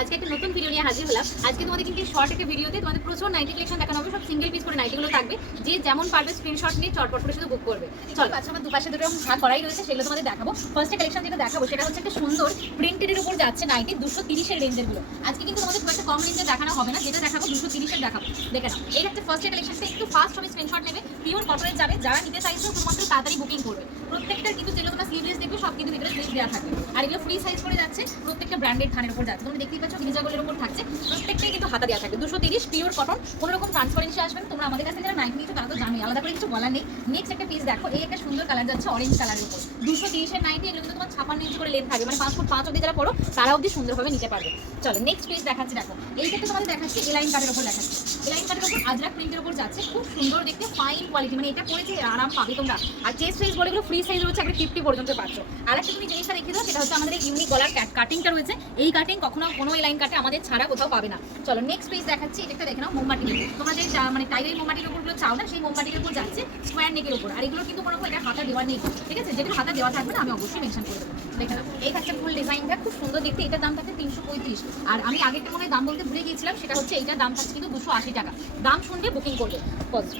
আজকে একটা নতুন ভিডিও নিয়ে হাজির হলাম। আজকে তোমাদের কিন্তু শর্ট একটা ভিডিওতে তোমাদের প্রচুর নাইটি কালেকশন দেখানো হবে। সব সিঙ্গেল পিস করে নাইটিগুলো থাকবে। যে যেমন পারবে স্ক্রিনশট নিয়ে চটপট করে শুধু বুক করবে। চলো আচ্ছা আমার দুপাশে দুটো ভাগ করাই রয়েছে, সেগুলো তোমাদের দেখাবো। ফার্স্টে কালেকশন যেটা দেখাবো, সেটা হচ্ছে একটা সুন্দর প্রিন্টেডের উপর যাচ্ছে নাইটি দুশো তিরিশের রেঞ্জেরগুলো। আজকে কিন্তু তোমাদের খুব একটা কম রেঞ্জে দেখানো হবে না, যেটা দেখাবো দুশো তিরিশের দেখাবো। দেখে নাও। এই হচ্ছে ফার্স্টে কালেকশনটা একটু ফাস্ট হবে স্ক্রিনশট নেবে পিওর কটনের যাবে, যারা নিতে চাইছো শুধুমাত্র তাড়াতাড়ি বুকিং করবে। প্রত্যেকটার কিন্তু যেগুলো তোমরা দেখবে, সব কিন্তু ভিতরে দেওয়া থাকবে। আর এগুলো ফ্রি সাইজ করে যাচ্ছে, প্রত্যেকটা ব্র্যান্ডেড থানের উপর যাচ্ছে। তোমরা দেখতেই পাচ্ছ গিরিজা উপর থাকছে। প্রত্যেকটাই কিন্তু হাতা দেওয়া থাকবে দুশো তিরিশ পিওর কটন কোনো রকম ট্রান্সপারেন্সি আসবে তোমরা আমাদের কাছে যারা নাইট নিচ্ছ তারা তো জানোই। আলাদা করে কিছু বলার নেই। নেক্সট একটা পিস দেখো, এই একটা সুন্দর কালার যাচ্ছে অরেঞ্জ কালারের উপর। দুশো তিরিশের নাইটি এগুলো কিন্তু তোমার ছাপান্ন ইঞ্চি করে লেন থাকবে। মানে পাঁচ ফুট পাঁচ অব্দি যারা পড়ো তারা অব্দি সুন্দরভাবে নিতে পারবে। চলো নেক্সট পিস দেখাচ্ছি, দেখো। এই ক্ষেত্রে তোমাদের দেখাচ্ছি এলাইন কার্ডের উপর দেখাচ্ছি। এলাইন কার্ডের উপর আজরাক প্রিন্টের উপর যাচ্ছে। খুব সুন্দর দেখতে ফাইন কোয়ালিটি মানে এটা পরেছে আরাম পাবে তোমরা। আর চেস্ট সাইজ বলে ফ্রি সাইজ রয়েছে একটা ফিফটি পর্যন্ত পাচ্ছ। আর একটা তুমি জিনিসটা দেখিয়ে দাও, সেটা হচ্ছে আমাদের ইউনিক গলার কাটিংটা রয়েছে। এই কাটিং কখনো কোনো এই লাইন কাটে আমাদের ছাড়া কোথাও পাবে না। চলো নেক্সট পিস দেখাচ্ছি এটা দেখে নাও মোমবাটি তোমরা যে মানে টাইগারি মোমবাটির উপরগুলো চাও না, সেই মোমবাটির উপর যাচ্ছে স্কোয়ার নেকের উপর আর এগুলো কিন্তু কোনো এটা হাতা দেওয়া নেই ঠিক আছে? যেটা হাতা দেওয়া থাকবে না, আমি অবশ্যই মেনশন করে দেখে নাও, এই থাকছে ফুল ডিজাইনটা খুব সুন্দর দেখতে। এটার দাম থাকছে তিনশো পঁয়ত্রিশ। আর আমি আগেরটা মনে দাম বলতে ভুলে গিয়েছিলাম, সেটা হচ্ছে এইটার দাম থাকছে কিন্তু দুশো আশি টাকা। দাম শুনবে বুকিং করবে। Pause.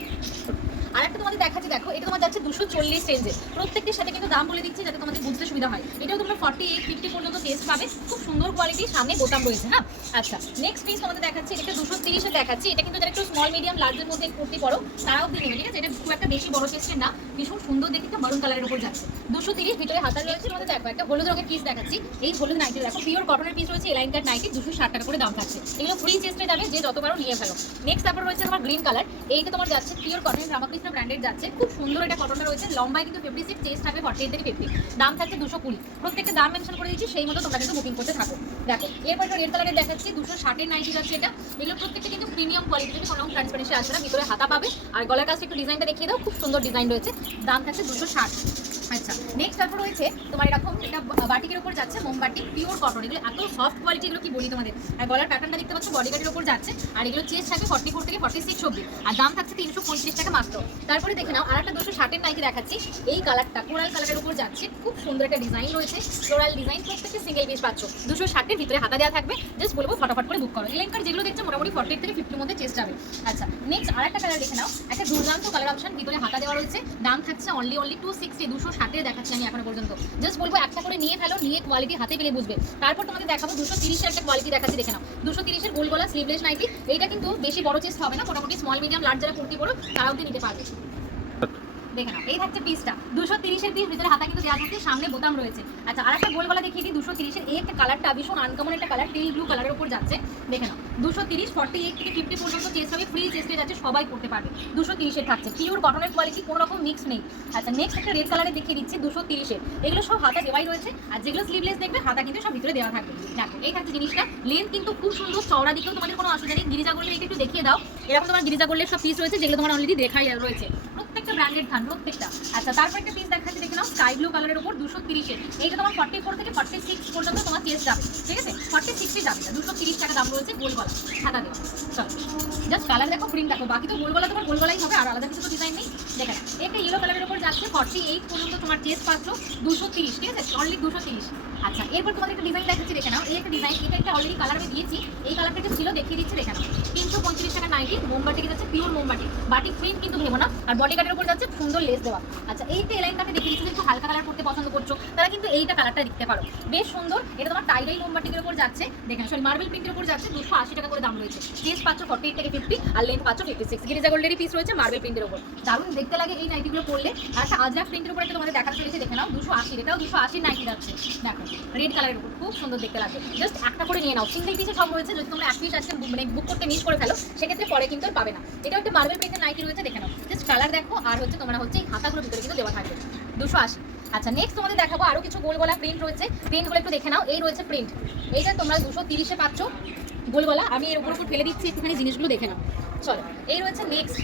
আর একটা তোমাদের দেখাচ্ছি, দেখো, এটা তোমার যাচ্ছে দুশো চল্লিশ রেঞ্জে প্রত্যেকটির সাথে কিন্তু দাম বলে দিচ্ছি যাতে তোমাদের বুঝতে সুবিধা হয়। এটাও তোমরা ফর্টি এইট ফিফটি পর্যন্ত টেস্ট পাবে। খুব সুন্দর কোয়ালিটি সামনে বোতাম রয়েছে হ্যাঁ আচ্ছা নেক্সট পিস তোমাদের দেখাচ্ছি, এটা দুশো তিরিশে দেখাচ্ছি। এটা কিন্তু যারা একটু স্মল মিডিয়াম লার্জের মধ্যে কুর্তি পড়ো তারাও দিয়ে নেবে, ঠিক আছে? এটা খুব একটা বেশি বড় চেস্টের না, ভীষণ সুন্দর দেখতে মারুন কালারের উপর যাচ্ছে। দুশো তিরিশ ভিতরে হাতার রয়েছে, তোমাদের দেখো, একটা হলুদ রঙের পিস দেখাচ্ছি। এই হলুদ নাইটি দেখো পিওর কটনের পিস রয়েছে এলাইন কাট নাইটি দুশো ষাট টাকা করে দাম থাকছে। এগুলো ফ্রি চেস্টে যাবে, যে যতবারও নিয়ে ফেলো। নেক্সট তারপর রয়েছে তোমার গ্রিন কালার এইটা তোমার যাচ্ছে পিওর কটন রামাকৃষ্ণ ব্র্যান্ডেড যাচ্ছে। খুব সুন্দর এটা কটনটা রয়েছে। লম্বায় কিন্তু ফিফটি সিক্স চেস্ট থাকবে ফর্টি থেকে ফিফটি দাম থাকছে দুশো কুড়ি। প্রত্যেকটা দাম মেনশন করে দিচ্ছি, সেই মতো তোমরা কিন্তু বুকিং করতে থাকো। দেখো, এরপর একটা রেড কালারের দেখাচ্ছি, দুশো ষাটের নাইটি যাচ্ছে এটা। এগুলো প্রত্যেকটা কিন্তু প্রিমিয়াম কোয়ালিটি কোনো ট্রান্সপারেন্সি আসবে না। ভিতরে হাতা পাবে। আর গলার কাছে একটু ডিজাইনটা দেখিয়ে দাও। খুব সুন্দর ডিজাইন রয়েছে। দাম থাকছে দুশো ষাট। আচ্ছা নেক্সট তারপর রয়েছে তোমার এরকম, এটা বাটিকের উপর যাচ্ছে মোমবাটি পিওর কটন এগুলো এত সফট কোয়ালিটি এগুলো কি বলি তোমাদের? আর গলার প্যাটার্নটা দেখতে পাচ্ছ বডিগার্ডের উপর যাচ্ছে, আর এগুলো চেস্ট থাকবে ফর্টি ফোর থেকে ফর্টি সিক্স অব্দি আর দাম থাকছে তিনশো পঁয়ত্রিশ টাকা মাত্র। তারপরে দেখে নাও আর একটা দুশো ষাটের নাইকি দেখাচ্ছি, এই কালারটা কোরাল কালারের উপর যাচ্ছে, খুব সুন্দর একটা ডিজাইন রয়েছে ফ্লোরাল ডিজাইন প্রত্যেকটা সিঙ্গেল পিস পাচ্ছ, দুশো ষাটের ভিতরে হাতা দেওয়া থাকবে জাস্ট বলব ফটাফট করে বুক করো এই যেগুলো দেখছ মোটামুটি ফর্টি থেকে ফিফটির মধ্যে চেস্ট যাবে। আচ্ছা নেক্সট আর একটা কালার দেখে নাও, একটা দুর্দান্ত কালার অপশন ভিতরে হাতা দেওয়া রয়েছে, দাম থাকছে অনলি অনলি টু সিক্সটি দুশো ষাটের দেখাচ্ছি আমি এখনও পর্যন্ত। জাস্ট বলব একটা করে নিয়ে ফেলো নিয়ে কোয়ালিটি হাতে পেলে বুঝবে। তারপর তোমাকে দেখাবো দুশো তিরিশের একটা কোয়ালিটি দেখাচ্ছি দেখে নাও। দুশো তিরিশের গোল গলা স্লিভলেস নাইটি এইটা কিন্তু বেশি বড় চেস্ট হবে না মোটামুটি স্মল মিডিয়াম লার্জ যারা কুর্তি পড়ো তারাও নিতে পারবে। দেখে নাও এই থাকছে পিসটা দুশো তিরিশের পিস ভিতরে হাতা কিন্তু দেওয়া থাকছে সামনে বোতাম রয়েছে। আচ্ছা আর একটা গোল দেখিয়ে দিই, দুশো তিরিশের এই একটা কালারটা ভীষণ আনকমন একটা কালার টেল ব্লু কালারের উপর যাচ্ছে। দেখে নাও, দুশো তিরিশ ফর্টি এইট থেকে ফিফটি পর্যন্ত চেস্ট হবে ফ্রি চেস্টে যাচ্ছে, সবাই করতে পারবে। দুশো তিরিশের থাকছে পিওর কটনের কোয়ালিটি কোনো রকম মিক্স নেই। আচ্ছা নেক্সট একটা রেড কালারে দেখিয়ে দিচ্ছি, দুশো তিরিশের। এগুলো সব হাতা দেওয়াই রয়েছে, আর যেগুলো স্লিভলেস দেখবে, হাতা কিন্তু সব ভিতরে দেওয়া থাকবে। দেখো, এই থাকছে জিনিসটা। লেন্থ কিন্তু খুব সুন্দর, চওড়া দিকেও তোমাদের কোনো অসুবিধা নেই। গিরিজা করলে একটু দেখিয়ে দাও। এরকম তোমার গিরিজা করলে সব পিস রয়েছে, যেগুলো তোমার অলরেডি দেখাই রয়েছে। প্রত্যেকটা ব্র্যান্ডেড থান প্রত্যেকটা। আচ্ছা তারপর একটা পিস দেখাচ্ছি, দেখে নাও স্কাই ব্লু কালারের উপর। দুশো তিরিশের এইটা তোমার ফর্টি ফোর থেকে ফর্টি সিক্স পর্যন্ত তোমার চেস্ট যাবে, ঠিক আছে? ফর্টি সিক্সে যাবে। দুশো তিরিশ টাকা দাম রয়েছে গোল গলা সাদা দেওয়া চলো জাস্ট কালার দেখো প্রিন্ট দেখো। বাকি তো গোল গলা, তোমার গোল গলাই হবে, আর আলাদা কিছু তো ডিজাইন নেই। দেখে একটা ইয়েলো কালারের উপর যাচ্ছে ফর্টি এইট পর্যন্ত তোমার চেস্ট পাচ্ছ, দুশো তিরিশ, ঠিক আছে? অনলি দুশো তিরিশ। আচ্ছা এরপর তোমাদের একটা ডিজাইন দেখাচ্ছি, দেখে নাও। এই একটা ডিজাইন এটা একটা অলরেডি কালার আমি দিয়েছি। এই কালারটা একটা ছিল দেখিয়ে দিচ্ছি, দেখে নাও। তিনশো পঁয়ত্রিশ টাকা নাইটি মোমবাটি যাচ্ছে পিওর মোমবাটি বাটি প্রিন্ট কিন্তু ভেবো না। আর বডি কাটের উপর যাচ্ছে সুন্দর লেস দেওয়া। আচ্ছা এই যে লাইন কাটে দেখিয়ে দিচ্ছি একটু হালকা কালার করতে পছন্দ করছ তারা কিন্তু এইটা কালারটা দেখতে পারো। বেশ সুন্দর। এটা তোমার টাইডাই মোমবাটির উপর যাচ্ছে। দেখেন সরি মার্বেল প্রিন্টের উপর যাচ্ছে। দুশো আশি টাকা করে দাম রয়েছে। চেস পাচ্ছ ফর্টি এইট থেকে ফিফটি আর লেন্থ পাচ্ছ ফিফটি সিক্স গিরিজা গোল্ডেরই পিস রয়েছে মার্বেল প্রিন্টের উপর। দারুণ, দেখতে লাগে এই নাইটিগুলো পরলে। আর একটা আজরাক প্রিন্টের উপর একটা তোমাদের দেখা চলেছে, দেখে নাও, দুশো আশি। এটাও দুশো আশি নাইটি যাচ্ছে। দেখো রেড কালারের উপর। খুব সুন্দর দেখতে লাগে জাস্ট একটা করে নিয়ে নাও। সিঙ্গেল পিসে সব রয়েছে। যদি তোমরা এক পিস আজকে মানে বুক করতে মিস করে ফেলো, সেক্ষেত্রে পরে কিন্তু আর পাবে না। এটা একটা মার্বেল প্রিন্টের নাইটি রয়েছে, দেখে নাও। জাস্ট কালার দেখো, আর হচ্ছে তোমরা হচ্ছে এই হাতাগুলোর ভিতরে কিন্তু দেওয়া থাকবে। দুশো আশি। আচ্ছা নেক্সট তোমাদের দেখাবো আরও কিছু গোল গলা প্রিন্ট রয়েছে। প্রিন্টগুলো একটু দেখে নাও, এই রয়েছে প্রিন্ট এইটা তোমরা দুশো তিরিশে পাচ্ছ গোল গলা, আমি এর উপর উপর ফেলে দিচ্ছি, একটুখানি জিনিসগুলো দেখে নাও। চলো, এই রয়েছে নেক্সট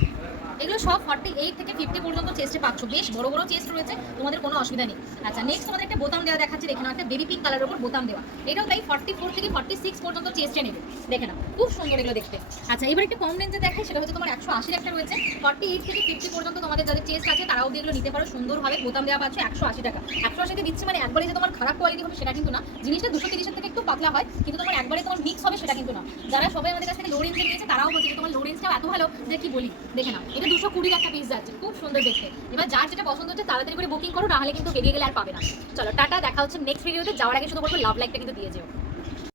সব ফর্টি এইট থেকে ফিফটি পর্যন্ত চেস্টে পাচ্ছ। বেশ বড় বড় চেস্ট রয়েছে, তোমাদের কোনো অসুবিধা নেই। আচ্ছা নেক্সট তোমাদের একটা বোতাম দেওয়া দেখাচ্ছি দেখে একটা বেবি পিঙ্ক কালারের উপর বোতাম দেওয়া। এটাও তাই ফর্টি ফোর থেকে ফর্টি সিক্স পর্যন্ত চেস্টে নেবে। দেখে নাও, খুব সুন্দর এগুলো দেখতে। আচ্ছা এবার একটা কম রেঞ্জে দেখাই, সেটা হচ্ছে তোমার একশো আশির একটা রয়েছে। ফর্টি এইট থেকে ফিফটি পর্যন্ত তোমাদের যাদের চেস্ট আছে, তারাও দিয়ে এগুলো নিতে পারো, সুন্দরভাবে বোতাম দেওয়া পাচ্ছে একশো আশি টাকা। একশো আশিতে দিচ্ছে মানে একবারে যে তোমার খারাপ কোয়ালিটি হবে সেটা কিন্তু না। জিনিসটা দুশো তিরিশের থেকে একটু পাতলা হয়, কিন্তু তোমার একবারে তোমার মিক্স হবে সেটা কিন্তু না। যারা সবাই আমাদের কাছ থেকে লো রেঞ্জে নিয়েছে, তারাও বলছে যে তোমার লো রেঞ্জটাও এত ভালো যে কি বলি? দেখে নাও, এটা দুশো কুড়ির একটা পিস যাচ্ছে, খুব সুন্দর দেখতে। এবার যার যেটা পছন্দ হচ্ছে তাড়াতাড়ি করে বুকিং করো, নাহলে কিন্তু বেরিয়ে গেলে আর পাবে না। চলো, টাটা, দেখা হচ্ছে নেক্সট ভিডিওতে যাওয়ার আগে শুধু বলব লাভ লাইকটা কিন্তু দিয়ে যেও।